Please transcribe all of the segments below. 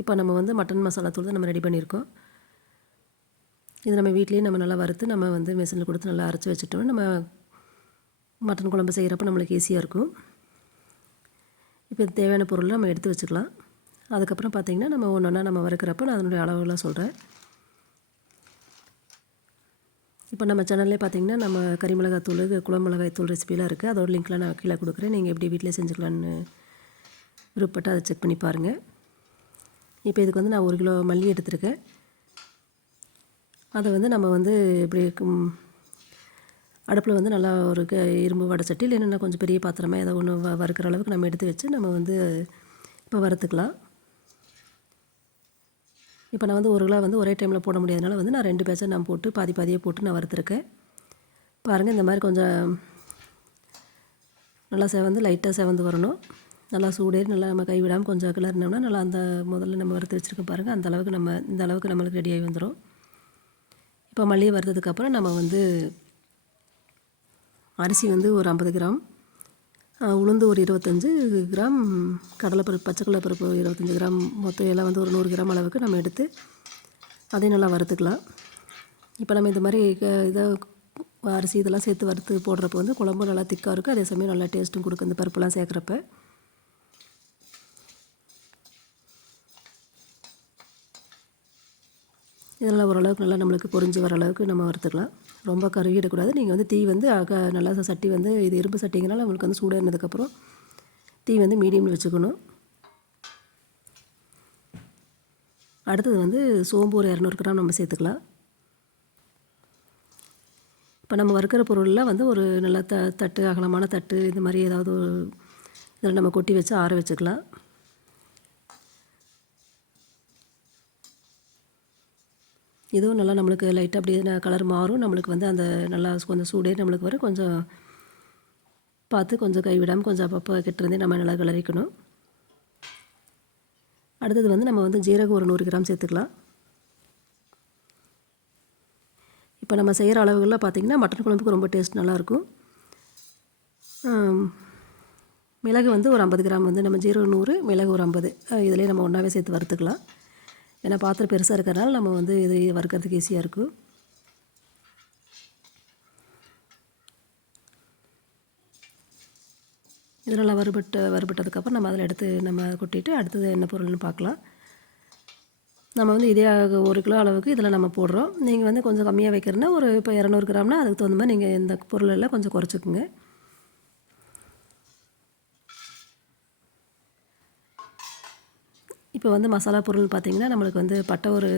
இப்போ நம்ம வந்து மட்டன் மசாலா தூள் தான் நம்ம ரெடி பண்ணியிருக்கோம். இது நம்ம வீட்லேயே நம்ம நல்லா வறுத்து நம்ம வந்து மிஷினில் கொடுத்து நல்லா அரைச்சி வச்சுட்டோம் நம்ம மட்டன் குழம்பு செய்கிறப்ப நம்மளுக்கு ஈஸியாக இருக்கும். இப்போ தேவையான பொருள் நம்ம எடுத்து வச்சுக்கலாம். அதுக்கப்புறம் பார்த்திங்கன்னா நம்ம ஒன்று ஒன்றா நம்ம வறுக்கிறப்ப நான் அதனுடைய அளவுலாம் சொல்கிறேன் இப்போ நம்ம சேனல்லே பார்த்தீங்கன்னா நம்ம கறி தூள் குழம்பு மிளகாய் தூள் ரெசிபிலாம் இருக்குது அதோட லிங்க்லாம் நான் கீழே கொடுக்குறேன். நீங்கள் எப்படி வீட்டிலே செஞ்சுக்கலான்னு விருப்பப்பட்டு அதை செக் பண்ணி பாருங்கள் இப்போ இதுக்கு வந்து நான் ஒரு கிலோ மல்லி எடுத்திருக்கேன். அதை வந்து நம்ம வந்து இப்படி அடுப்பில் வந்து நல்லா ஒரு க இரும்பு வடை சட்டி இல்லைன்னா கொஞ்சம் பெரிய பாத்திரமாக ஏதோ ஒன்று வ வறுக்கிற அளவுக்கு நம்ம எடுத்து வச்சு நம்ம வந்து இப்போ வறுத்துக்கலாம். இப்போ நான் வந்து ஒரு கிலோ வந்து ஒரே டைமில் போட முடியாதனால வந்து நான் ரெண்டு பேச்சை நான் போட்டு பாதி பாதியாக போட்டு நான் வறுத்துருக்கேன். பாருங்கள் இந்த மாதிரி கொஞ்சம் நல்லா செவந்து லைட்டாக செவந்து வரணும். நல்லா சூடேறி நல்லா நம்ம கைவிடாமல் கொஞ்சம் கிளறினோம்னா நல்லா அந்த முதல்ல நம்ம வறுத்து வச்சுருக்க பாருங்கள் அந்த அளவுக்கு நம்ம இந்த அளவுக்கு நம்மளுக்கு ரெடியாகி வந்துடும் இப்போ மல்லிகை வறுத்ததுக்கப்புறம் நம்ம வந்து அரிசி வந்து ஒரு ஐம்பது கிராம் உளுந்து ஒரு இருபத்தஞ்சி கிராம் கடலைப்பருப்பு பச்சைக்கடலைப்பருப்பு இருபத்தஞ்சி கிராம் மொத்தம் எல்லாம் வந்து ஒரு நூறு கிராம் அளவுக்கு நம்ம எடுத்து அதையும் நல்லா வறுத்துக்கலாம். இப்போ நம்ம இந்த மாதிரி இதை அரிசி இதெல்லாம் சேர்த்து வறுத்து போடுறப்ப வந்து குழம்பு நல்லா திக்காக இருக்கும். அதே சமயம் நல்லா டேஸ்ட்டும் கொடுக்கும். இந்த பருப்புலாம் சேர்க்குறப்ப. இதெல்லாம் ஓரளவுக்கு நல்லா நம்மளுக்கு பொரிஞ்சு வர அளவுக்கு நம்ம வறுத்துக்கலாம். ரொம்ப கருகிடக்கூடாது. நீங்கள் வந்து தீ வந்து அக நல்லா சட்டி வந்து இது இரும்பு சட்டிங்கனால உங்களுக்கு வந்து சூடானதுக்கப்புறம் தீ வந்து மீடியமில் வச்சுக்கணும். அடுத்தது வந்து சோம்பு ஒரு இரநூறு கிராம் நம்ம சேர்த்துக்கலாம். இப்போ நம்ம வறுக்கிற பொருளெலாம் வந்து ஒரு நல்ல த தட்டு அகலமான தட்டு இந்த மாதிரி ஏதாவது ஒரு இதில் நம்ம கொட்டி வச்சு ஆற வச்சுக்கலாம். இதுவும் நல்லா நம்மளுக்கு லைட்டாக அப்படியே கலர் மாறும். நம்மளுக்கு வந்து அந்த நல்லா கொஞ்சம் சூடே நம்மளுக்கு வரும். கொஞ்சம் பார்த்து கொஞ்சம் கைவிடாமல் கொஞ்சம் அப்பப்போ கிட்டிருந்தே நம்ம நல்லா கிளறிக்கணும் அடுத்தது வந்து நம்ம வந்து ஜீரகம் ஒரு நூறு கிராம் சேர்த்துக்கலாம். இப்போ நம்ம செய்கிற அளவுகளில் பார்த்திங்கன்னா மட்டன் குழம்புக்கு ரொம்ப டேஸ்ட் நல்லாயிருக்கும் மிளகு வந்து ஒரு ஐம்பது கிராம் வந்து நம்ம ஜீரோ நூறு மிளகு ஒரு ஐம்பது. இதிலே நம்ம ஒன்றாவே சேர்த்து வறுத்துக்கலாம். ஏன்னா பாத்திரம் பெருசாக இருக்கிறனால நம்ம வந்து இது வறுக்கிறதுக்கு ஈஸியாக இருக்கும் இது நல்லா வறுபட்டு வறுபட்டதுக்கப்புறம் நம்ம அதில் எடுத்து நம்ம கொட்டிட்டு அடுத்தது என்ன பொருள்னு பார்க்கலாம். நம்ம வந்து இதே ஒரு கிலோ அளவுக்கு இதில் நம்ம போடுறோம். நீங்கள் வந்து கொஞ்சம் கம்மியாக வைக்கிறனா ஒரு இப்போ இரநூறு கிராம்னா அதுக்கு தகுந்த மாதிரி நீங்கள் இந்த பொருளெல்லாம் கொஞ்சம் குறைச்சிக்குங்க. இப்போ வந்து மசாலா பொருள் பார்த்திங்கன்னா நம்மளுக்கு வந்து பட்டை ஒரு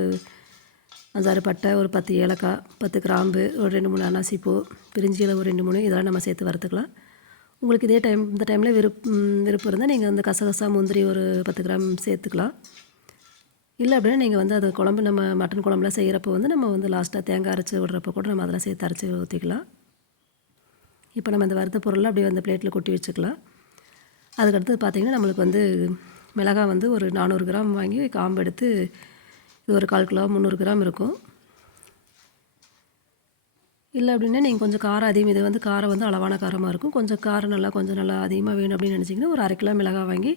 அஞ்சாறு பட்டை ஒரு பத்து ஏலக்காய் பத்து கிராம்பு ஒரு ரெண்டு மூணு அனாசிப்பூ பிரிஞ்சியில் ஒரு ரெண்டு மூணு இதெல்லாம் நம்ம சேர்த்து வறுத்துக்கலாம். உங்களுக்கு இதே டைம் இந்த டைமில் விருப் விருப்பம் இருந்தால் நீங்கள் வந்து கசகசா முந்திரி ஒரு பத்து கிராம் சேர்த்துக்கலாம். இல்லை அப்படின்னா நீங்கள் வந்து அது குழம்பு நம்ம மட்டன் குழம்புலாம் செய்கிறப்போ வந்து நம்ம வந்து லாஸ்ட்டாக தேங்காய் அரைச்சி விடுறப்போ கூட நம்ம அதெல்லாம் சேர்த்து அரைச்சி ஊற்றிக்கலாம் இப்போ நம்ம இந்த வறுத்த பொருளை அப்படியே வந்து பிளேட்டில் கொட்டி வச்சுக்கலாம். அதுக்கடுத்து பார்த்திங்கன்னா நம்மளுக்கு வந்து மிளகாய் வந்து ஒரு நானூறு கிராம் வாங்கி காம்பு எடுத்து இது ஒரு கால் கிலோ முந்நூறு கிராம் இருக்கும். இல்லை அப்படின்னா நீங்கள் கொஞ்சம் காரம் அதிகம் இது வந்து காரம் வந்து அளவான காரமாக இருக்கும். கொஞ்சம் காரம் நல்லா கொஞ்சம் நல்லா அதிகமாக வேணும் அப்படின்னு நினச்சிங்கன்னா ஒரு அரை கிலோ மிளகாய் வாங்கி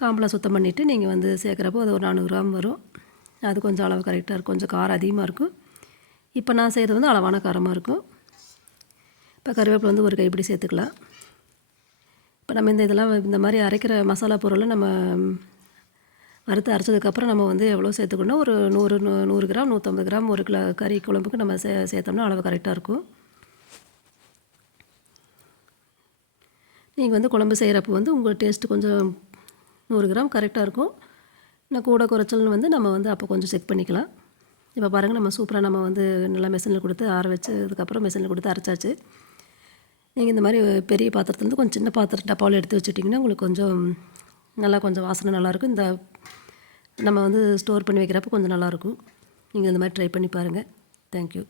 காம்பெலாம் சுத்தம் பண்ணிவிட்டு நீங்கள் வந்து சேர்க்குறப்போ அது ஒரு நானூறு கிராம் வரும். அது கொஞ்சம் அளவு கரெக்டாக இருக்கும். கொஞ்சம் காரம் அதிகமாக இருக்கும். இப்போ நான் செய்கிறது வந்து அளவான காரமாக இருக்கும். இப்போ கருவேப்பிலை வந்து ஒரு கைப்பிடி சேர்த்துக்கலாம். இப்போ நம்ம இந்த இதெல்லாம் இந்த மாதிரி அரைக்கிற மசாலா பொருளை நம்ம வறுத்து அரைச்சதுக்கப்புறம் நம்ம வந்து எவ்வளோ சேர்த்துக்கணும் ஒரு நூறு நூ நூறு கிராம் நூற்றம்பது கிராம் ஒரு கிலோ கறி குழம்புக்கு நம்ம சே சேர்த்தோம்னா அளவு கரெக்டாக இருக்கும். நீங்கள் வந்து குழம்பு செய்கிறப்போ வந்து உங்கள் டேஸ்ட்டு கொஞ்சம் நூறு கிராம் கரெக்டாக இருக்கும். இன்னும் கூட குறைச்சல்னு வந்து நம்ம வந்து அப்போ கொஞ்சம் செக் பண்ணிக்கலாம். இப்போ பாருங்கள் நம்ம சூப்பராக நம்ம வந்து நல்லா மிஷினில் கொடுத்து ஆற வச்சு அதுக்கப்புறம் கொடுத்து அரைச்சாச்சு. நீங்கள் இந்த மாதிரி பெரிய பாத்திரத்துலேருந்து கொஞ்சம் சின்ன பாத்திரம் டப்பாவில் எடுத்து வச்சுட்டிங்கன்னா உங்களுக்கு கொஞ்சம் நல்லா கொஞ்சம் வாசனை நல்லாயிருக்கும். இந்த நம்ம வந்து ஸ்டோர் பண்ணி வைக்கிறப்ப கொஞ்சம் நல்லாயிருக்கும். நீங்கள் இந்த மாதிரி ட்ரை பண்ணி பாருங்கள் தேங்க்யூ.